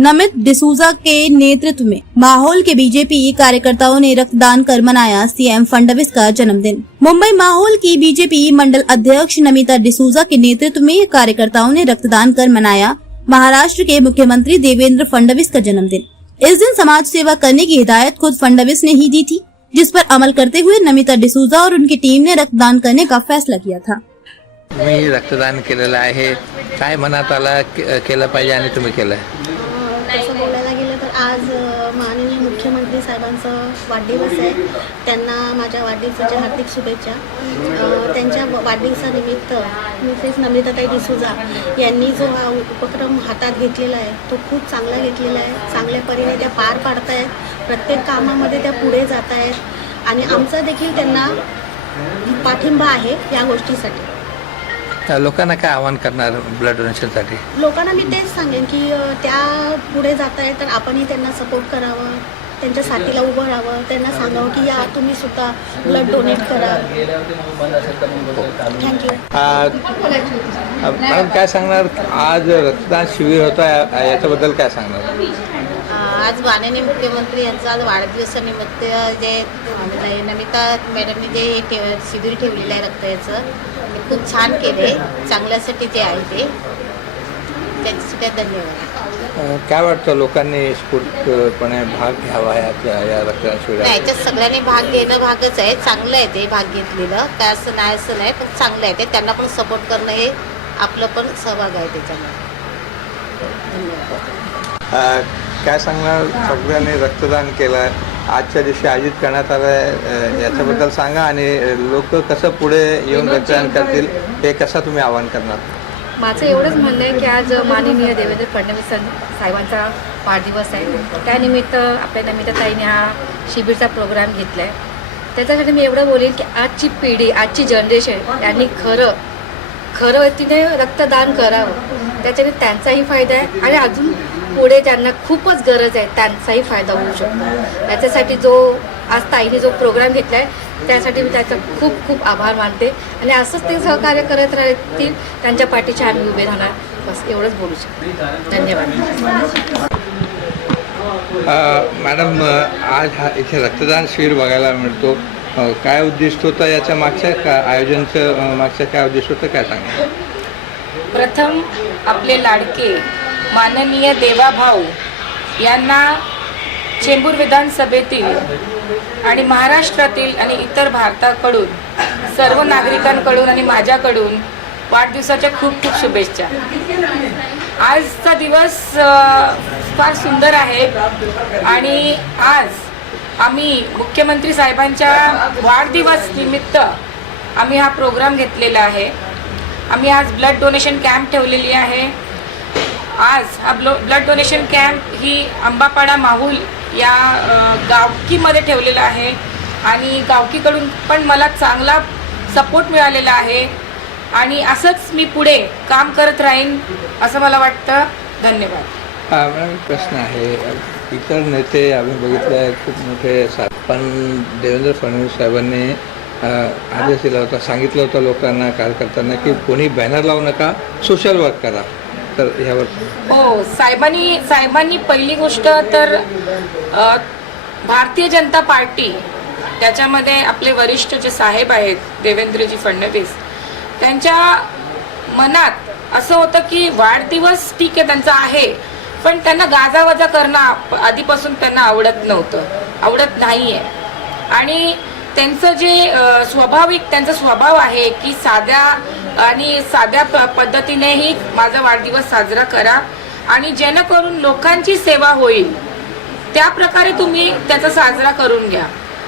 नमित डिसूजा के नेतृत्व में माहौल के बीजेपी कार्यकर्ताओं ने रक्तदान कर मनाया सीएम फडणवीस का जन्मदिन। मुंबई माहौल की बीजेपी मंडल अध्यक्ष नमिता डिसूजा के नेतृत्व में कार्यकर्ताओं ने रक्तदान कर मनाया महाराष्ट्र के मुख्यमंत्री देवेंद्र फडणवीस का जन्मदिन। इस दिन समाज सेवा करने की हिदायत खुद फडणवीस ने ही दी थी, जिस पर अमल करते हुए नमिता डिसूजा और उनकी टीम ने रक्तदान करने का फैसला किया था। मी रक्तदान केलेलं आहे, काय मनात आला केलं पाहिजे आणि तुम्ही केलं? तसं बोलायला गेलं तर आज माननीय मुख्यमंत्री साहेबांचा वाढदिवस आहे। त्यांना माझ्या वाढदिवसाच्या हार्दिक शुभेच्छा। त्यांच्या वाढदिवसानिमित्त मिसेस नमिताताई डिसूजा यांनी जो हा उपक्रम हातात घेतलेला आहे तो खूप चांगला घेतलेला आहे। चांगल्या परीने त्या पार पाडतायत, प्रत्येक कामामध्ये त्या पुढे जात आहेत आणि आमचा देखील त्यांना पाठिंबा आहे या गोष्टीसाठी। लोकांना काय आवाहन करणार ब्लड डोनेशनसाठी? लोकांना मी तेच सांगेन की त्या पुढे जात आहे तर आपणही त्यांना सपोर्ट करावं, त्यांच्या साथीला उभं राहावं, त्यांना सांगावं की या तुम्ही सुद्धा ब्लड डोनेट करा। थँक्यू। मॅडम काय सांगणार, आज रक्तदान शिबिर होतं याच्याबद्दल काय सांगणार? आज माननीय मुख्यमंत्री यांचा आज वाढदिवसानिमित्त जे नमिता मॅडमने जे शिबिर ठेवलेलं आहे रक्ताचं ते खूप छान केले, चांगल्यासाठी जे आहे ते त्यांच्यासाठी धन्यवाद। काय वाटतं लोकांनी स्फूर्तपणे भाग घ्यावा या रक्तदान शिबिरात? याच्यात सगळ्यांनी भाग घेणं भागच आहे, चांगलं आहे ते भाग घेतलेलं, काय असं नाही पण चांगलं आहे ते, त्यांना पण सपोर्ट करणं हे आपलं पण सहभाग आहे त्याच्यामध्ये। धन्यवाद। काय सांगणार, सगळ्यांनी रक्तदान केलं आजच्या दिवशी आयोजित करण्यात आलं आहे याच्याबद्दल सांगा आणि लोक कसं पुढे येऊन रक्तदान करतील हे कसं तुम्ही आवाहन करणार? माझं एवढंच म्हणणं आहे की आज माननीय देवेंद्र फडणवीस साहेबांचा वाढदिवस आहे, त्यानिमित्त आपल्या नमिताताईने हा शिबिरचा प्रोग्राम घेतला आहे। त्याच्यासाठी मी एवढं बोलेन की आजची पिढी, आजची जनरेशन यांनी खरं तिने रक्तदान करावं, त्याच्याने त्यांचाही फायदा आहे आणि अजून पुढे ज्यांना खूपच गरज आहे त्यांचाही फायदा होऊ शकतो। त्याच्यासाठी जो आज ताईने जो प्रोग्राम घेतला आहे त्यासाठी मी त्याचा खूप खूप आभार मानते आणि असंच ते सहकार्य करत राहतील, त्यांच्या पाठीशी आम्ही उभे राहणार, बस एवढंच बोलू शकतो। धन्यवाद। मॅडम, आज हा इथे रक्तदान शिबिर बघायला मिळतो, काय उद्दिष्ट होतं याच्या मागच्या आयोजनचं मागच्या काय उद्दिष्ट होतं काय सांगा? प्रथम आपले लाडके माननीय देवाभाऊ यांना चेंबूर विधानसभेतील आणि महाराष्ट्रातील आणि इतर भारताकडून सर्व नागरिकांकडून आणि माझ्याकडून वाढदिवसाच्या खूप खूप शुभेच्छा। आजचा दिवस फार सुंदर आहे आणि आज आम्ही मुख्यमंत्री साहेबांच्या वाढदिवस निमित्त आम्ही हा प्रोग्राम घेतलेला आहे। आम्ही आज ब्लड डोनेशन कॅम्प ठेवलेली आहे। आज हा ब्लड डोनेशन कॅम्प ही अंबापाडा माहूल या गावकीमध्ये ठेवलेला आहे आणि गावकीकडून पण मला चांगला सपोर्ट मिळालेला आहे आणि असंच मी पुढे काम करत राहीन असं मला वाटतं। धन्यवाद। मॅडम, प्रश्न आहे, इतर नेते आम्ही बघितले आहेत खूप मोठे पण देवेंद्र फडणवीस साहेबांनी आदेश दिला होता, सांगितलं होतं लोकांना कार्यकर्त्यांना की कोणी बॅनर लावू नका, सोशल वर्क करा, तर ह्यावर? हो, साहेबांनी पहिली गोष्ट तर भारतीय जनता पार्टी त्याच्यामध्ये आपले वरिष्ठ जे साहेब आहेत देवेंद्रजी फडणवीस त्यांच्या मनात असं होतं की वाढदिवस ठीक आहे त्यांचा आहे, पण त्यांना गाजावाजा करणं आधीपासून त्यांना आवडत नाही आहे आणि त्यांचं जे त्यांचा स्वभाव आहे की साध्या पद्धतीनेही माझा वाढदिवस साजरा करा आणि जेणेकरून लोकांची सेवा होईल त्या प्रकारे तुम्ही त्याचा साजरा करून घ्या।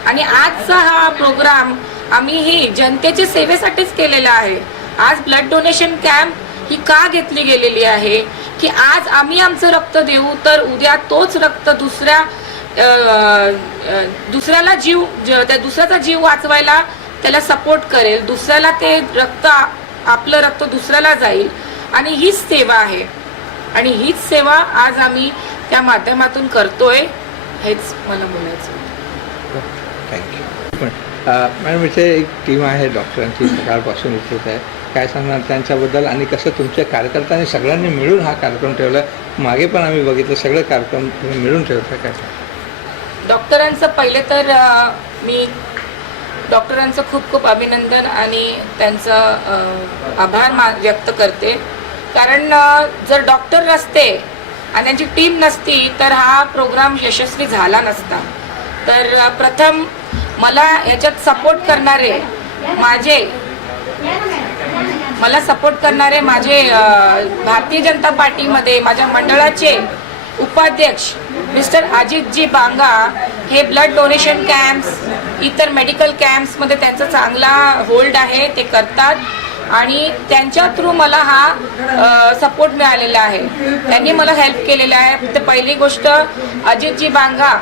आणि आजचा हा प्रोग्राम आम्ही ही जनतेच्या सेवेसाठीच केलेला आहे। आज ब्लड डोनेशन कॅम्प ही का घेतली गेलेली आहे की आज आम्ही आमचं रक्त देऊ तर उद्या तोच रक्त दुसऱ्याला दुसऱ्याचा जीव वाचवायला त्याला सपोर्ट करेल, दुसऱ्याला ते रक्त आपलं रक्त दुसऱ्याला जाईल आणि हीच सेवा आहे आणि हीच सेवा आज आम्ही त्या माध्यमातून करतोय, हेच मला बोलायचं। थँक्यू। मॅडम, इथे एक टीम आहे डॉक्टरांची, सकाळपासून इथेच आहे, काय सांगणार त्यांच्याबद्दल आणि कसं तुमच्या कार्यकर्त्यांनी सगळ्यांनी मिळून हा कार्यक्रम ठेवला? मागे पण आम्ही बघितलं सगळे कार्यक्रम तुम्ही मिळून ठेवता काय? डॉक्टरांचं पहिले तर मी डॉक्टरांचं खूप खूप अभिनंदन आणि त्यांचं आभार व्यक्त करते, कारण जर डॉक्टर नसते आणि त्यांची टीम नसती तर हा प्रोग्राम यशस्वी झाला नसता. तर प्रथम मला याच्यात सपोर्ट करणारे माझे भारतीय जनता पार्टीमध्ये माझ्या मंडळाचे उपाध्यक्ष मिस्टर अजितजी बांगा हे ब्लड डोनेशन कॅम्प्स, इतर मेडिकल कॅम्प्समध्ये त्यांचा चांगला होल्ड आहे, ते करतात आणि त्यांच्या थ्रू मला हा सपोर्ट मिळालेला आहे. त्यांनी मला हेल्प केलेला आहे. तर पहिली गोष्ट अजितजी बांगा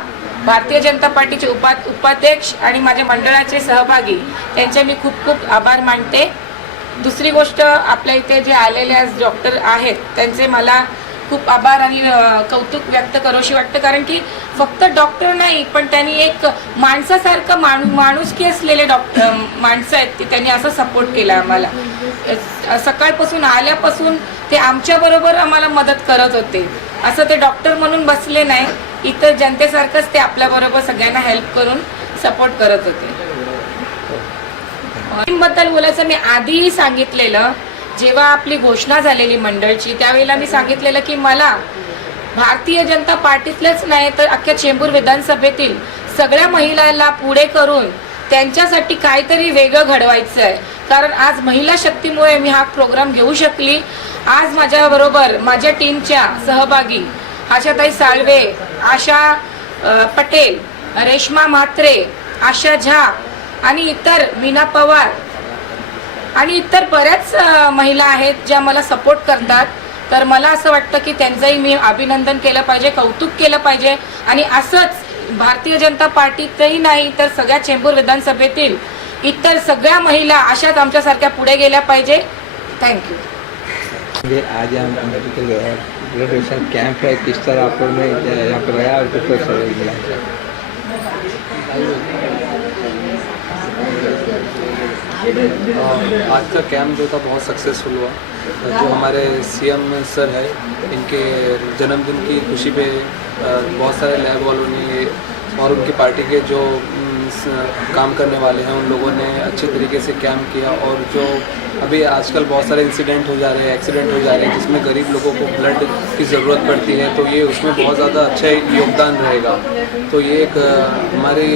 भारतीय जनता पार्टीचे उपाध्यक्ष आणि माझ्या मंडळाचे सहभागी त्यांचे मी खूप खूप आभार मानते. दुसरी गोष्ट आपल्या इथे जे आलेले डॉक्टर आहेत त्यांचे मला खूप आभार आणि कौतुक व्यक्त करूशी वाटतं, कारण की फक्त डॉक्टर नाही पण त्यांनी एक माणसासारखं माणुसकी असलेले माणसं आहेत ती, त्यांनी असं सपोर्ट केला आम्हाला. सकाळपासून आल्यापासून ते आमच्याबरोबर आम्हाला मदत करत होते. असं ते डॉक्टर म्हणून बसले नाही, इतर जनतेसारखंच ते आपल्याबरोबर सगळ्यांना हेल्प करून सपोर्ट करत होते. बद्दल बोलायचं मी आधीही सांगितलेलं, जेव्हा आपली घोषणा झालेली मंडळची त्यावेळेला मी सांगितलेलं की मला भारतीय जनता पार्टीतलेच नाही तर अख्ख्या चेंबूर विधानसभेतील सगळ्या महिलांना पुढे करून त्यांच्यासाठी काहीतरी वेगळं घडवायचं आहे. कारण आज महिला शक्तीमुळे मी हा प्रोग्राम घेऊ शकली. आज माझ्याबरोबर माझ्या टीमच्या सहभागी आशाताई साळवे, आशा पटेल, रेश्मा म्हात्रे, आशा झा आणि इतर मीना पवार आणि इतर बऱ्याच महिला आहेत ज्या मला सपोर्ट करतात. तर मला असं वाटतं की त्यांचंही मी अभिनंदन केलं पाहिजे, कौतुक केलं पाहिजे आणि असंच भारतीय जनता पार्टीतही नाही तर सगळ्या चेंबूर विधानसभेतील इतर सगळ्या महिला अशाच आमच्यासारख्या पुढे गेल्या पाहिजे. थँक्यू. आज यहाँ मेडिकल ब्लड डोनेशन कैंप है, किस तरह आप लोग ने यहाँ पर रहा और किस तरह मिला? आज का कैंप जो था बहुत सक्सेसफुल हुआ. जो हमारे सीएम सर है इनके जन्मदिन की खुशी पे बहुत सारे लैब वालों ने और उनकी पार्टी के जो काम करने वाले हैं उन लोगों ने अच्छे तरीके से कैंप किया. और जो अभी आजकल बहुत सारे इंसिडेंट हो जा रहे हैं, एक्सीडेंट हो जा रहे हैं जिसमें गरीब लोगों को ब्लड की ज़रूरत पड़ती है, तो ये उसमें बहुत ज़्यादा अच्छा योगदान रहेगा. तो ये एक हमारी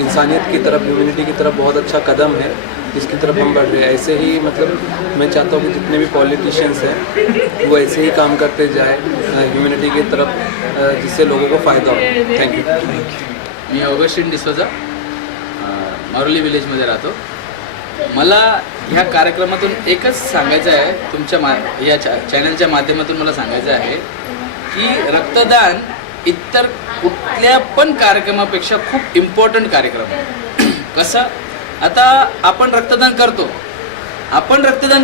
इंसानियत की तरफ, ह्यूमैनिटी की तरफ बहुत अच्छा कदम है जिसकी तरफ हम बढ़ रहे हैं. ऐसे ही मतलब मैं चाहता हूँ कि जितने भी पॉलिटिशियंस हैं वो ऐसे ही काम करते जाए ह्यूमैनिटी की तरफ, जिससे लोगों को फ़ायदा हो. थँक्यू. मी ऑगस्टिन डिसोजा, मारोली विलेजमध्ये राहतो. मला ह्या कार्यक्रमातून एकच सांगायचं आहे, तुमच्या या चॅनलच्या माध्यमातून मला सांगायचं आहे की रक्तदान इतर कुठल्या पण कार्यक्रमापेक्षा खूप इम्पॉर्टंट कार्यक्रम आहे. कसं, आता आपण रक्तदान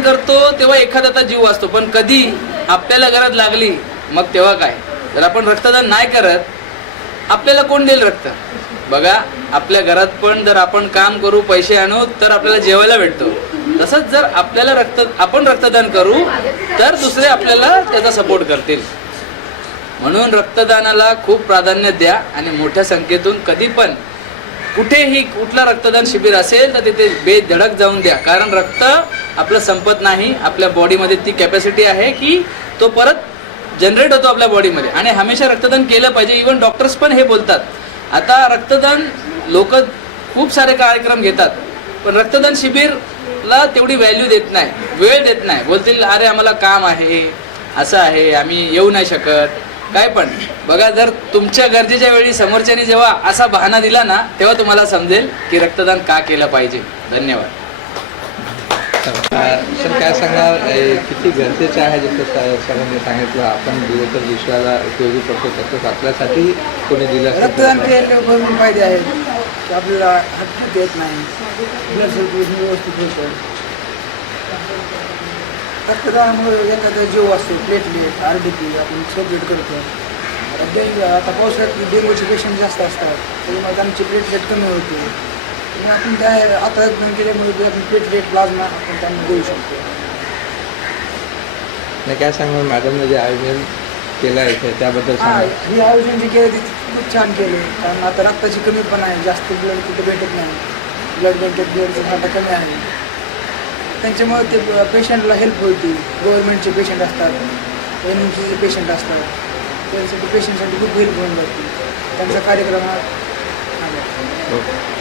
करतो तेव्हा एखाद्याचा जीव वाचतो, पण कधी आपल्याला गरज लागली मग तेव्हा काय? जर आपण रक्तदान नाही करत आपल्याला कोण देईल रक्त? बघा, आपल्या घरात पण जर आपण काम करू, पैसे आणू तर आपल्याला जेवायला भेटतो. तसंच जर आपल्याला आपण रक्तदान करू तर दुसरे आपल्याला त्याचा सपोर्ट करतील. म्हणून रक्तदानाला खूप प्राधान्य द्या आणि मोठ्या संख्येतून कधी पण कुठेही कुठलं रक्तदान शिबिर असेल तर तिथे बेधडक जाऊन द्या. कारण रक्त आपलं संपत नाही, आपल्या बॉडीमध्ये ती कॅपॅसिटी आहे की तो परत जनरेट होतो आपल्या बॉडीमध्ये आणि हमेशा रक्तदान केलं पाहिजे. इव्हन डॉक्टर्स पण हे बोलतात. आता रक्तदान लोक खूप सारे कार्यक्रम घेतात पण रक्तदान शिबिरला तेवढी व्हॅल्यू देत नाही, वेळ देत नाही. बोलतील अरे आम्हाला काम आहे, असं आहे, आम्ही येऊ नाही शकत, काय पण. बघा, जर तुमच्या गरजेच्या वेळी समोरच्याने जेव्हा असा बहाणा दिला ना तेव्हा तुम्हाला समजेल की रक्तदान का केलं पाहिजे. धन्यवाद. सर काय सांगणार, किती गरजेचं आहे जसं सरांनी सांगितलं, आपण दिलं तर दुसऱ्याला उपयोगी पडतो, तसंच आपल्यासाठी कोणी दिलं रक्तदान केल्याने भरपूर फायदे आहेत की आपल्याला हात येत नाही, ब्लड सर्क्युलेशन व्यवस्थित होतं. रक्तदानामुळे एखादा जीव असतो, प्लेटलेट, RDP आपण सर्क्युलेट करतो. आता पावसाळ्यात डेंग्यूचे पेशंट जास्त असतात त्यामुळे आमची प्लेटलेट कमी होते. आणि आपण त्या आता केल्यामुळे आपण प्लेटलेट प्लाझ्मा आपण त्यांना देऊ शकतो. नाही काय सांगणार मॅडमने जे आयोजन केलं आहे इथे त्याबद्दल हां, सांगा. हे आयोजन जे केलं ते खूप छान केले, कारण आता रक्ताची कमी पण आहे, जास्त ब्लड कुठे भेटत नाही, ब्लड बँकेत ब्लडचा साठा कमी आहे. त्यांच्यामुळे ते पेशंटला हेल्प होती. गव्हर्नमेंटचे पेशंट असतात, NMCचे पेशंट असतात, त्यांसाठी पेशंटसाठी खूप हेल्प होऊन जाते त्यांचा कार्यक्रम हा. ओके.